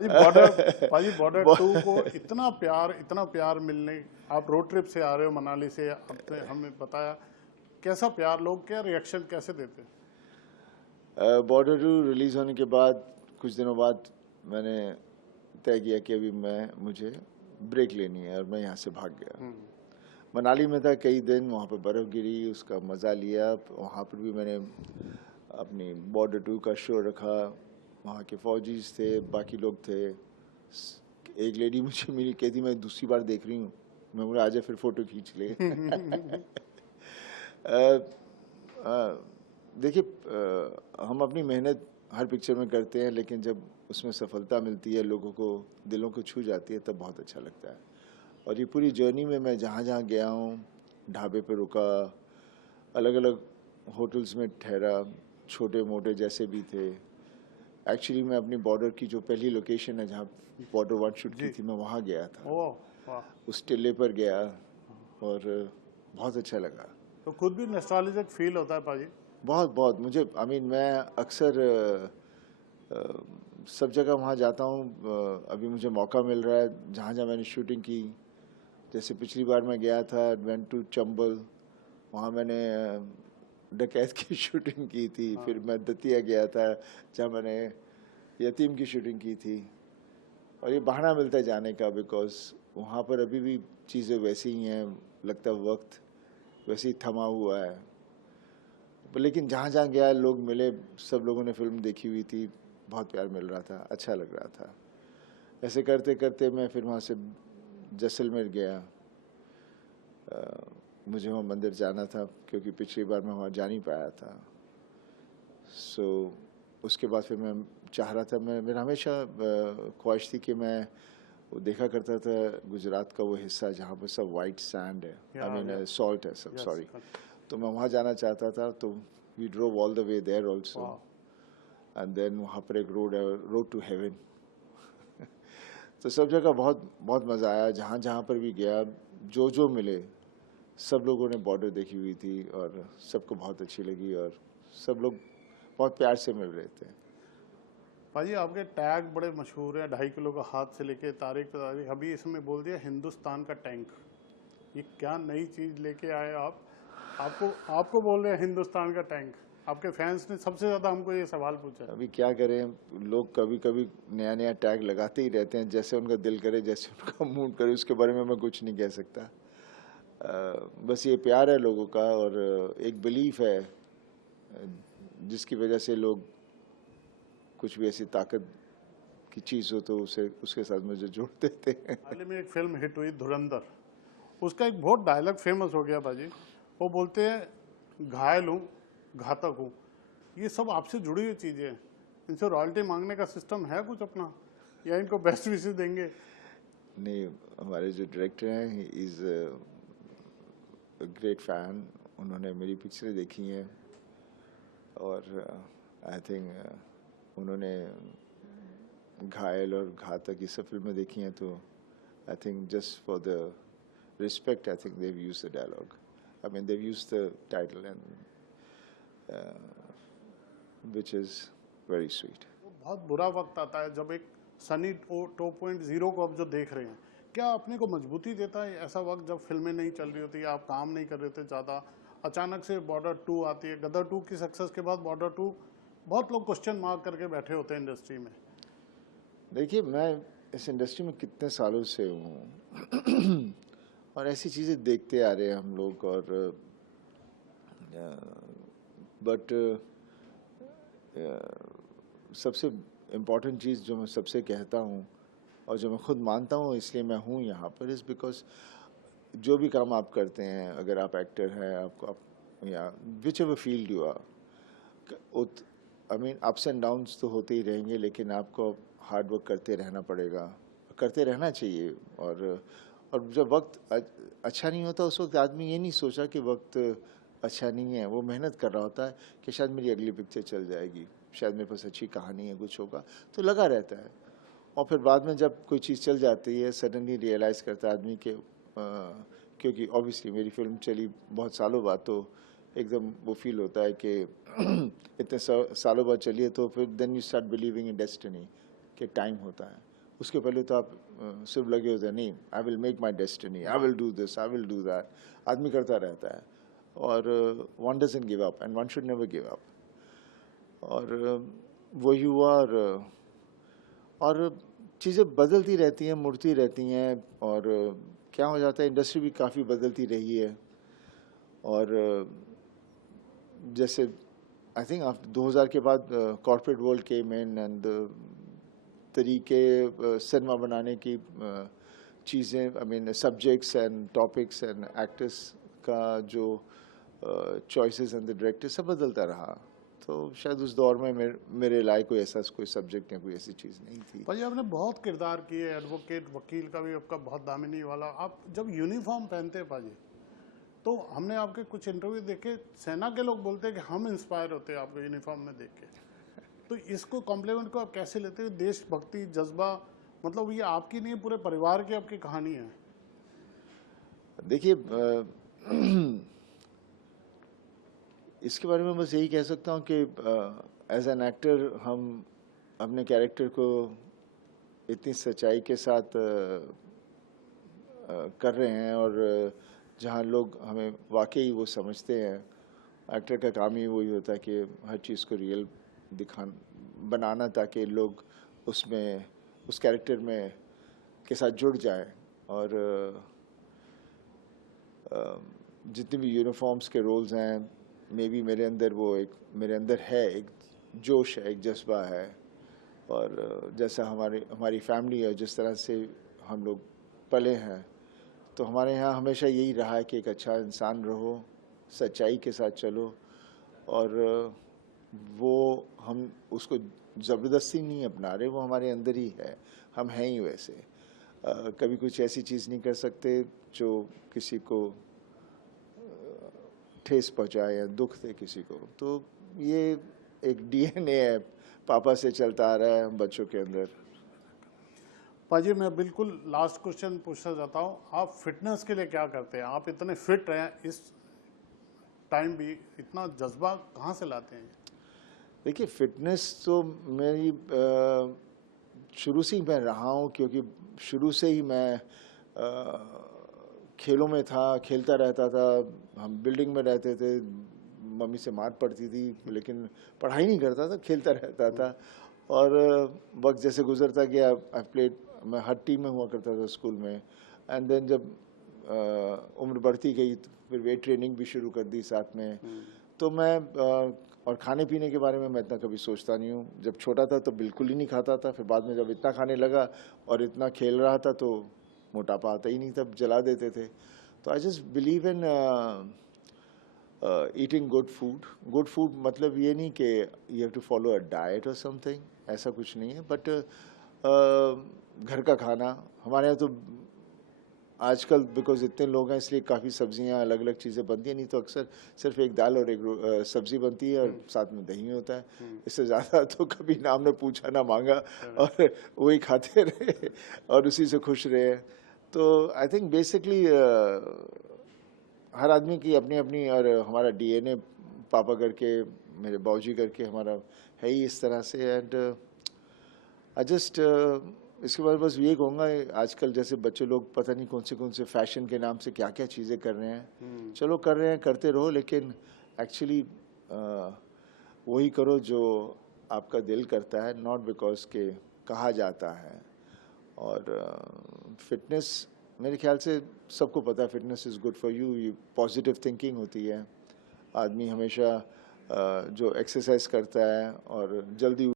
जी border, पाजी border ब- 2 को इतना प्यार मिलने, आप रोड ट्रिप से आ रहे हो मनाली से, आपने हमें बताया कैसा प्यार, लोग क्या रिएक्शन कैसे देते हैं? बॉर्डर टू रिलीज़ होने के बाद कुछ दिनों बाद मैंने तय किया कि अभी मुझे ब्रेक लेनी है और मैं यहाँ से भाग गया। मनाली में था कई दिन, वहाँ पर बर्फ़ गिरी, उसका मज़ा लिया। वहाँ पर भी मैंने अपनी बॉर्डर टू का शो रखा। वहाँ के फौजीज थे, बाकी लोग थे। एक लेडी मुझे मिली, कहती मैं दूसरी बार देख रही हूँ। मैं बोला आजा फिर फ़ोटो खींच ले। देखिए, हम अपनी मेहनत हर पिक्चर में करते हैं, लेकिन जब उसमें सफलता मिलती है, लोगों को दिलों को छू जाती है, तब बहुत अच्छा लगता है। और ये पूरी जर्नी में मैं जहाँ जहाँ गया हूँ, ढाबे पर रुका, अलग अलग होटल्स में ठहरा, छोटे मोटे जैसे भी थे। एक्चुअली मैं अपनी बॉर्डर की जो पहली लोकेशन है जहाँ बॉर्डर वन शूट की जी। थी, मैं वहाँ गया था। ओह, वाह। उस टिल्ले पर गया और बहुत अच्छा लगा। तो खुद भी नॉस्टैल्जिक फील होता है पाजी? बहुत बहुत मुझे मैं अक्सर सब जगह वहाँ जाता हूँ। अभी मुझे मौका मिल रहा है जहाँ जहाँ मैंने शूटिंग की। जैसे पिछली बार मैं गया था, वेंट टू चंबल, वहाँ मैंने डकैत की शूटिंग की थी। फिर मैं दतिया गया था जहाँ मैंने यतीम की शूटिंग की थी। और ये बहाना मिलता है जाने का, बिकॉज वहाँ पर अभी भी चीज़ें वैसी ही हैं, लगता है वक्त वैसे ही थमा हुआ है। लेकिन जहाँ जहाँ गया लोग मिले, सब लोगों ने फिल्म देखी हुई थी, बहुत प्यार मिल रहा था, अच्छा लग रहा था। ऐसे करते करते मैं फिर वहाँ से जैसलमेर गया। मुझे वहाँ मंदिर जाना था क्योंकि पिछली बार मैं वहाँ जा नहीं पाया था। सो उसके बाद फिर मैं चाह रहा था, मैं मेरा हमेशा ख्वाहिश थी कि मैं वो देखा करता था गुजरात का वो हिस्सा जहाँ पर सब वाइट सैंड है, आई या मीन या सॉल्ट है सब, यस। सॉरी। तो मैं वहाँ जाना चाहता था, तो we drove all the way there also. वाह। एंड देन वहाँ पर एक रोड है, रोड टू हेवन। तो सब जगह बहुत बहुत मज़ा आया, जहाँ जहाँ पर भी गया, जो जो मिले, सब लोगों ने बॉर्डर देखी हुई थी और सबको बहुत अच्छी लगी और सब लोग बहुत प्यार से मिल रहे थे। भाजी आपके टैग बड़े मशहूर हैं, 2.5 किलो का हाथ से लेके तारीख पे तारीख। अभी इसमें बोल दिया हिंदुस्तान का टैंक, ये क्या नई चीज लेके आए आप? आपको आपको बोल रहे हैं हिंदुस्तान का टैंक। आपके फैंस ने सबसे ज्यादा हमको ये सवाल पूछा है। अभी क्या करें, लोग कभी कभी नया नया टैग लगाते ही रहते हैं, जैसे उनका दिल करे, जैसे उनका मूड करे, उसके बारे में मैं कुछ नहीं कह सकता। बस ये प्यार है लोगों का और एक बिलीफ है, जिसकी वजह से लोग कुछ भी ऐसी ताकत की चीज़ हो तो उसे उसके साथ मुझे जोड़ देते हैं। हाल ही में एक फिल्म हिट हुई धुरंधर, उसका एक बहुत डायलॉग फेमस हो गया भाजी। वो बोलते हैं घायल हूँ, घातक हूँ। ये सब आपसे जुड़ी हुई चीजें हैं, इनसे रॉयल्टी मांगने का सिस्टम है कुछ अपना, या इनको बेस्ट विशेष देंगे? नहीं, हमारे जो डायरेक्टर हैं, ही इज़ ग्रेट फैन। उन्होंने मेरी पिक्चरें देखी हैं और आई थिंक उन्होंने घायल और घातक ये सब फिल्में देखी हैं, तो I think just for the respect, I think they've used the dialogue. I mean, they've used the title, and which is very sweet. वो बहुत बुरा वक्त आता है जब एक सनी 2.0 को अब जो देख रहे हैं, क्या अपने को मजबूती देता है ऐसा वक्त जब फिल्में नहीं चल रही होती, आप काम नहीं कर रहे थे ज़्यादा, अचानक से बॉर्डर 2 आती है? गदर 2 की सक्सेस के बाद बॉर्डर 2, बहुत लोग क्वेश्चन मार्क करके बैठे होते हैं इंडस्ट्री में। देखिए, मैं इस इंडस्ट्री में कितने सालों से हूँ और ऐसी चीज़ें देखते आ रहे हैं हम लोग। और बट सबसे इम्पॉर्टेंट चीज़ जो मैं सबसे कहता हूँ और जो मैं खुद मानता हूँ, इसलिए मैं हूँ यहाँ पर, इज़ बिकॉज जो भी काम आप करते हैं, अगर आप एक्टर हैं, आपको आप या whichever field you are, I mean ups and downs तो होते ही रहेंगे, लेकिन आपको हार्ड वर्क करते रहना पड़ेगा, करते रहना चाहिए। और जब वक्त अच्छा नहीं होता, उस वक्त आदमी ये नहीं सोचा कि वक्त अच्छा नहीं है, वो मेहनत कर रहा होता है कि शायद मेरी अगली पिक्चर चल जाएगी, शायद मेरे पास अच्छी कहानी है, कुछ होगा, तो लगा रहता है। और फिर बाद में जब कोई चीज़ चल जाती है, सडनली रियलाइज़ करता है आदमी के, क्योंकि ऑब्वियसली मेरी फिल्म चली बहुत सालों बाद, तो एकदम वो फील होता है कि इतने सालों बाद चलिए, तो फिर then you start believing in destiny, कि टाइम होता है, उसके पहले तो आप सिर्फ लगे होते हैं नहीं, I will make my destiny, I will do this, I will do that, आदमी करता रहता है और one doesn't give up and one should never give up. और वही हुआ और चीज़ें बदलती रहती हैं, मुड़ती रहती हैं और क्या हो जाता है, इंडस्ट्री भी काफ़ी बदलती रही है। और जैसे आई थिंक आफ्टर 2000 के बाद corporate world came in and तरीके सिनेमा बनाने की चीज़ें, I mean subjects and topics and actors का जो चॉइसेस एंड द डायरेक्टर सब बदलता रहा। तो शायद उस दौर में मेरे लायक कोई ऐसा कोई सब्जेक्ट या कोई ऐसी चीज़ नहीं थी। भाई आपने बहुत किरदार किए, एडवोकेट, वकील का भी आपका बहुत दामिनी वाला। आप जब यूनिफॉर्म पहनते हैं पाजी, तो हमने आपके कुछ इंटरव्यू देखे, सेना के लोग बोलते हैं कि हम इंस्पायर होते हैं आपको यूनिफॉर्म में देख के। तो इसको कॉम्प्लीमेंट को आप कैसे लेते हैं? देशभक्ति, जज्बा, मतलब ये आपकी नहीं, पूरे परिवार की आपकी कहानी है। देखिए इसके बारे में बस यही कह सकता हूँ कि एज एन एक्टर हम अपने कैरेक्टर को इतनी सच्चाई के साथ कर रहे हैं और जहाँ लोग हमें वाकई वो समझते हैं। एक्टर का काम ही वही होता है कि हर चीज़ को रियल बनाना, ताकि लोग उसमें उस कैरेक्टर में के साथ जुड़ जाएं। और जितने भी यूनिफॉर्म्स के रोल्स हैं, मे बी मेरे अंदर है एक जोश है, एक जज्बा है। और जैसा हमारी फैमिली है, जिस तरह से हम लोग पले हैं, तो हमारे यहाँ हमेशा यही रहा है कि एक अच्छा इंसान रहो, सच्चाई के साथ चलो। और वो हम उसको ज़बरदस्ती नहीं अपना रहे, वो हमारे अंदर ही है, हम हैं ही वैसे। कभी कुछ ऐसी चीज़ नहीं कर सकते जो किसी को ठेस पहुंचाए या दुख दे किसी को। तो ये एक डीएनए है, पापा से चलता आ रहा है बच्चों के अंदर। पाजी मैं बिल्कुल लास्ट क्वेश्चन पूछना चाहता हूँ, आप फिटनेस के लिए क्या करते हैं? आप इतने फिट हैं इस टाइम भी, इतना जज्बा कहाँ से लाते हैं? देखिए फिटनेस तो मेरी शुरू से ही मैं रहा हूँ, क्योंकि शुरू से ही मैं खेलों में था, खेलता रहता था। हम बिल्डिंग में रहते थे, मम्मी से मार पड़ती थी, लेकिन पढ़ाई नहीं करता था, खेलता रहता था। और वक्त जैसे गुजरता गया, मैं हर टीम में हुआ करता था स्कूल में। एंड देन जब उम्र बढ़ती गई तो फिर वेट ट्रेनिंग भी शुरू कर दी साथ में। तो मैं और खाने पीने के बारे में मैं इतना कभी सोचता नहीं हूँ। जब छोटा था तो बिल्कुल ही नहीं खाता था, फिर बाद में जब इतना खाने लगा और इतना खेल रहा था तो मोटापा आता ही नहीं, तब जला देते थे। तो I just believe in eating good food. मतलब ये नहीं कि you have to follow a diet और समथिंग, ऐसा कुछ नहीं है। बट घर का खाना हमारे यहाँ तो आजकल बिकॉज इतने लोग हैं इसलिए काफ़ी सब्जियां, अलग अलग चीज़ें बनती हैं। नहीं तो अक्सर सिर्फ एक दाल और एक सब्जी बनती है और साथ में दही होता है। इससे ज़्यादा तो कभी ना हमने पूछा ना मांगा, और वही खाते रहे और उसी से खुश रहे। तो आई थिंक बेसिकली हर आदमी की अपनी अपनी, और हमारा डीएनए पापा करके, मेरे बाबूजी करके हमारा है ही इस तरह से। एंड आई जस्ट इसके बाद बस ये कहूँगा, आजकल जैसे बच्चे लोग पता नहीं कौन से फैशन के नाम से क्या क्या चीज़ें कर रहे हैं। चलो कर रहे हैं, करते रहो, लेकिन एक्चुअली वही करो जो आपका दिल करता है, नॉट बिकॉज के कहा जाता है। और फिटनेस मेरे ख्याल से सबको पता है, fitness is good for you. ये पॉजिटिव थिंकिंग होती है। आदमी हमेशा जो एक्सरसाइज करता है और जल्दी